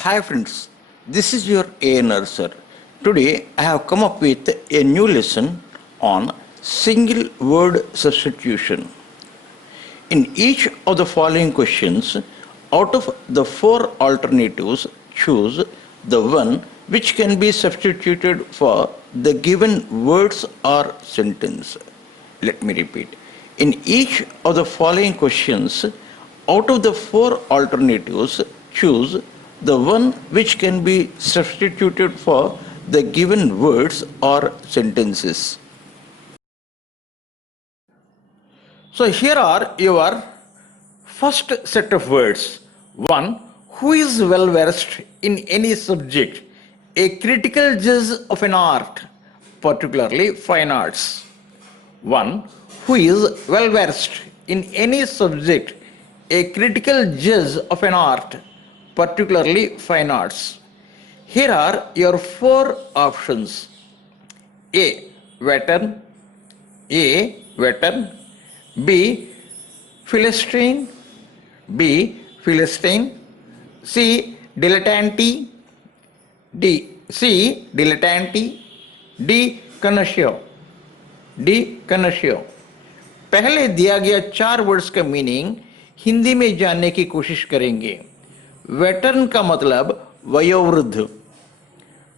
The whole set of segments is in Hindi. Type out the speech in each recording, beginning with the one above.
Hi friends, this is your ANR sir. Today I have come up with a new lesson on single word substitution. In each of the following questions, out of the four alternatives, choose the one which can be substituted for the given words or sentence. Let me repeat. In each of the following questions, out of the four alternatives, choose the one which can be substituted for the given words or sentences. So here are your first set of words. One, who is well versed in any subject, a critical judge of an art, particularly fine arts. One, who is well versed in any subject, a critical judge of an art, particularly fine arts. Here are your four options. A. Veteran. A. Veteran. B. Philistine. B. Philistine. C. Dilettante. D. C. Dilettante. D. Connoisseur. D connoisseur. पहले दिया गया चार वर्ड्स का मीनिंग हिंदी में जानने की कोशिश करेंगे। वेटरन का मतलब वयोवृद्ध।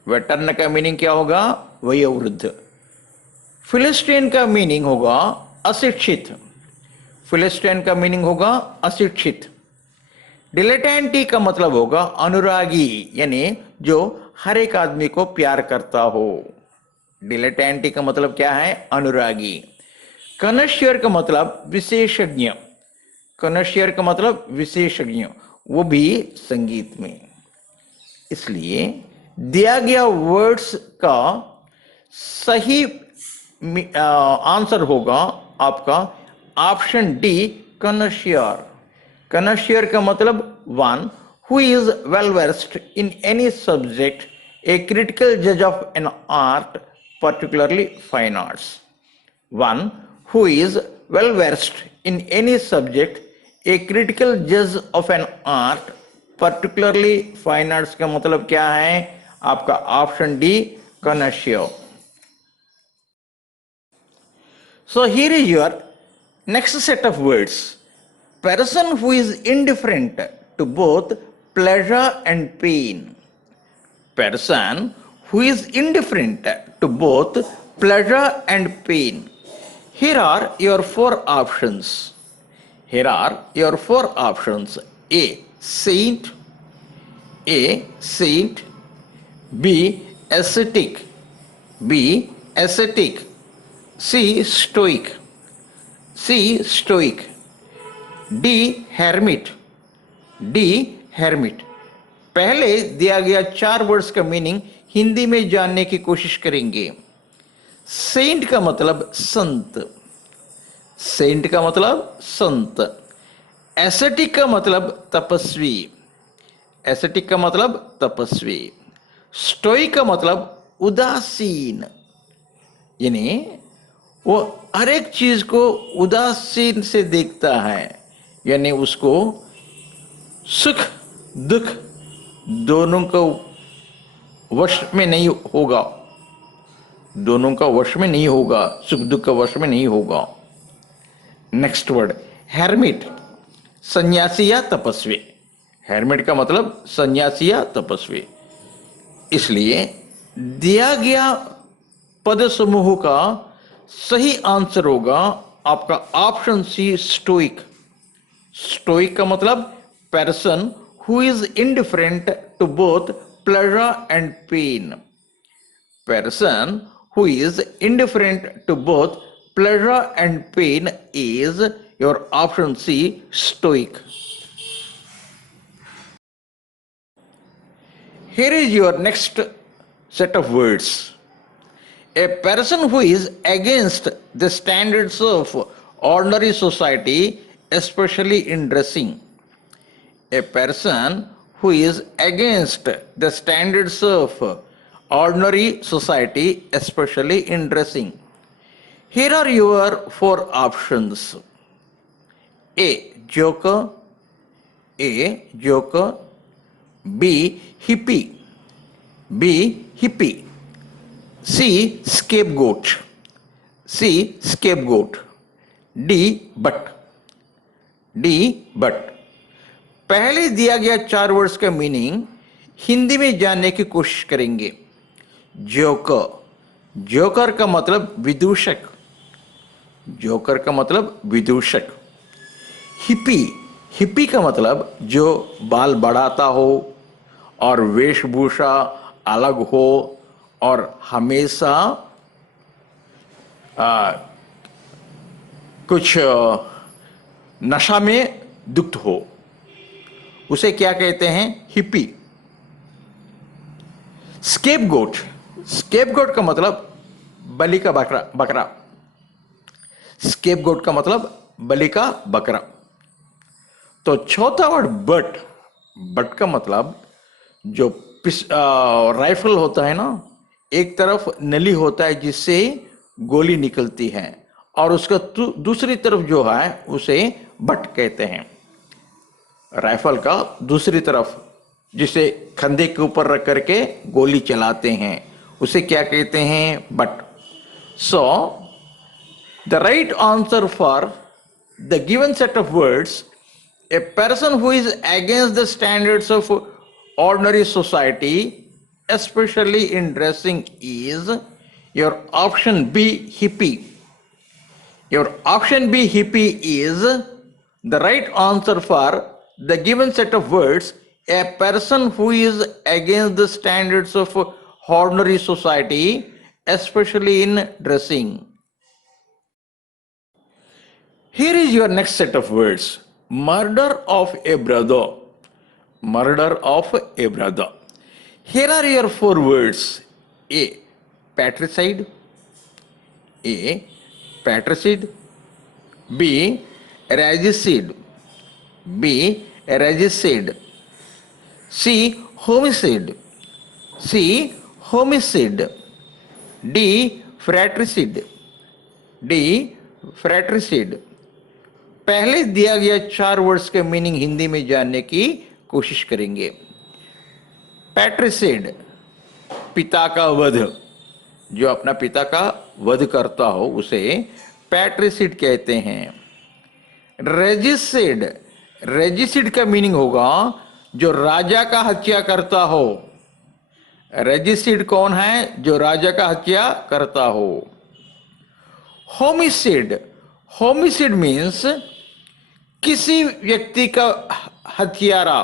वेटरन का मीनिंग क्या होगा? वयोवृद्ध। फिलिस्टीन का मीनिंग होगा अशिक्षित। फिलिस्टीन का मीनिंग होगा अशिक्षित। डिलेटेंटी का मतलब होगा अनुरागी, यानी जो हर एक आदमी को प्यार करता हो। डिलेटेंटी का मतलब क्या है? अनुरागी। कनशियर का मतलब विशेषज्ञ। कनशियर का मतलब विशेषज्ञ, वो भी संगीत में। इसलिए दिया गया वर्ड्स का सही आंसर होगा आपका ऑप्शन डी, कनशियर। कनशियर का मतलब one who is well versed in any subject, a critical judge of an art, particularly fine arts. One who is well versed in any subject, a critical judge of an art, particularly fine arts का मतलब क्या है? आपका option D, connoisseur. So here is your next set of words. Person who is indifferent to both pleasure and pain. Person who is indifferent to both pleasure and pain. Here are your four options. Here are your four options. A. Saint. A. Saint. B. Ascetic. B. Ascetic. C. Stoic. C. Stoic. D. Hermit. D. Hermit. पहले दिया गया चार वर्ड्स का मीनिंग हिंदी में जानने की कोशिश करेंगे। सेंट का मतलब संत। सेंट का मतलब संत। एसेटिक का मतलब तपस्वी। एसेटिक का मतलब तपस्वी। स्टोइक का मतलब उदासीन, यानी वो हर एक चीज को उदासीन से देखता है, यानी उसको सुख दुख दोनों का वश में नहीं होगा। दोनों का वश में नहीं होगा, सुख दुख का वश में नहीं होगा। नेक्स्ट वर्ड हेरमिट, सन्यासी या तपस्वी। हेरमिट का मतलब सन्यासी या तपस्वी। इसलिए दिया गया पद समूह का सही आंसर होगा आपका ऑप्शन सी, स्टोइक। स्टोइक का मतलब person who is indifferent to both pleasure and pain. Person who is indifferent to both pleasure and pain is your option C, stoic. Here is your next set of words. A person who is against the standards of ordinary society, especially in dressing. A person who is against the standards of ordinary society, especially in dressing. Here are your four options. A. Joker. A. Joker. B. Hippie. B. Hippie. C. Scapegoat. C. Scapegoat. D. Butt. D. Butt. पहले दिया गया 4 वर्ड्स का मीनिंग हिंदी में जानने की कोशिश करेंगे। जोकर, जोकर का मतलब विदूषक, जोकर का मतलब विदूषक। हिप्पी, हिप्पी का मतलब जो बाल बढ़ाता हो और वेशभूषा अलग हो और हमेशा कुछ नशा में दुख हो, उसे क्या कहते हैं? हिप्पी। स्केपगोट, स्केपगोट का मतलब बलि का बकरा, बकरा। स्केपगोट का मतलब बलि का बकरा। तो चौथा वर्ड बट, बट का मतलब जो राइफल होता है ना, एक तरफ नली होता है जिससे गोली निकलती है और उसका दूसरी तरफ जो है उसे बट कहते हैं। राइफल का दूसरी तरफ जिसे कंधे के ऊपर रख करके गोली चलाते हैं उसे क्या कहते हैं? But. So the right answer for the given set of words, a person who is against the standards of ordinary society, especially in dressing, is your option B, hippie. Your option B, hippie, is the right answer for the given set of words, a person who is against the standards of ordinary society, especially in dressing. Here is your next set of words. Murder of a brother. Murder of a brother. Here are your 4 words. A. Patricide. A. Patricide. B. Regicide. B. Regicide. C. Homicide. C. Homicide. D. Fratricide. D. Fratricide. पहले दिया गया 4 वर्ड्स के मीनिंग हिंदी में जानने की कोशिश करेंगे। पैट्रिसाइड, पिता का वध, जो अपना पिता का वध करता हो उसे पैट्रिसाइड कहते हैं। रेजिसाइड, रेजिसाइड का मीनिंग होगा जो राजा का हत्या करता हो। रेजिसाइड कौन है? जो राजा का हत्या करता हो। होमिसाइड, होमिसाइड मीन्स किसी व्यक्ति का हत्यारा,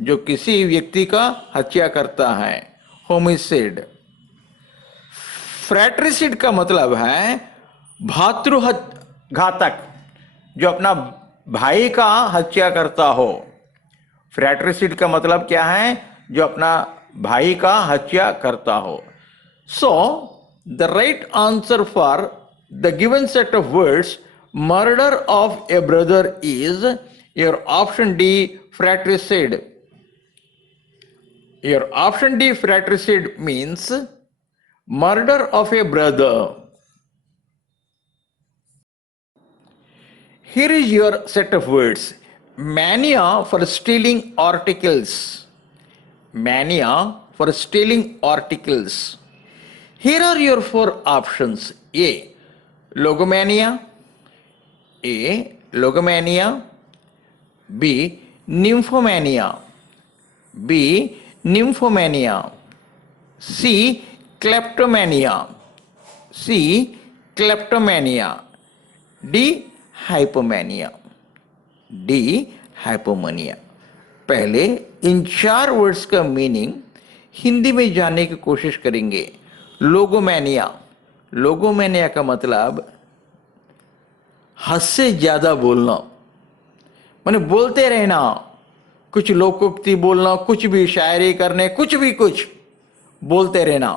जो किसी व्यक्ति का हत्या करता है, होमिसाइड। फ्रैट्रिसाइड का मतलब है भातृघातक, जो अपना भाई का हत्या करता हो। फ्रैट्रिसाइड का मतलब क्या है? जो अपना भाई का हत्या करता हो। So the right answer for the given set of words murder of a brother is your option D, fratricide. Your option D, fratricide, means murder of a brother. Here is your set of words. Mania for stealing articles. Mania for stealing articles. Here are your 4 options. A. Logomania. A. Logomania. B. Nymphomania. B. Nymphomania. C. Kleptomania. C. Kleptomania. D. Hypomania. D. Hypomania. पहले इन 4 वर्ड्स का मीनिंग हिंदी में जानने की कोशिश करेंगे। लोगोमैनिया, लोगोमैनिया का मतलब हद से ज्यादा बोलना, माने बोलते रहना, कुछ लोकोक्ति बोलना, कुछ भी शायरी करने, कुछ भी कुछ बोलते रहना,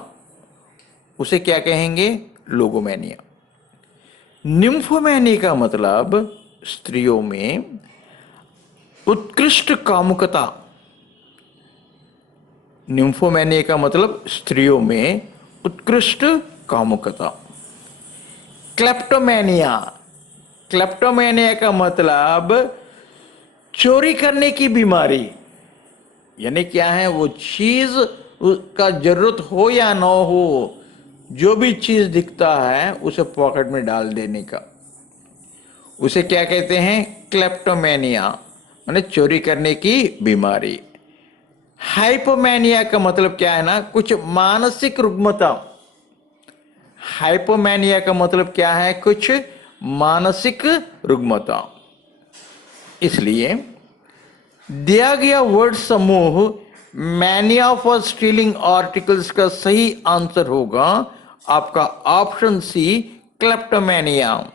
उसे क्या कहेंगे? लोगोमैनिया। निम्फोमैनिया का मतलब स्त्रियों में उत्कृष्ट कामुकता। निम्फोमैनिया का मतलब स्त्रियों में उत्कृष्ट कामुकता। क्लेप्टोमैनिया, क्लेप्टोमैनिया का मतलब चोरी करने की बीमारी। यानी क्या है, वो चीज का जरूरत हो या ना हो, जो भी चीज दिखता है उसे पॉकेट में डाल देने का, उसे क्या कहते हैं, क्लेप्टोमेनिया, माने चोरी करने की बीमारी। हाइपोमेनिया का मतलब क्या है ना, कुछ मानसिक रुग्मता। हाइपोमेनिया का मतलब क्या है, कुछ मानसिक रुग्मता। इसलिए दिया गया वर्ड समूह मैनिया फॉर स्टीलिंग आर्टिकल्स का सही आंसर होगा आपका option C, kleptomania.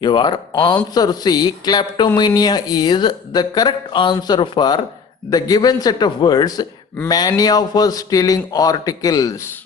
Your answer C, kleptomania, is the correct answer for the given set of words, mania for stealing articles.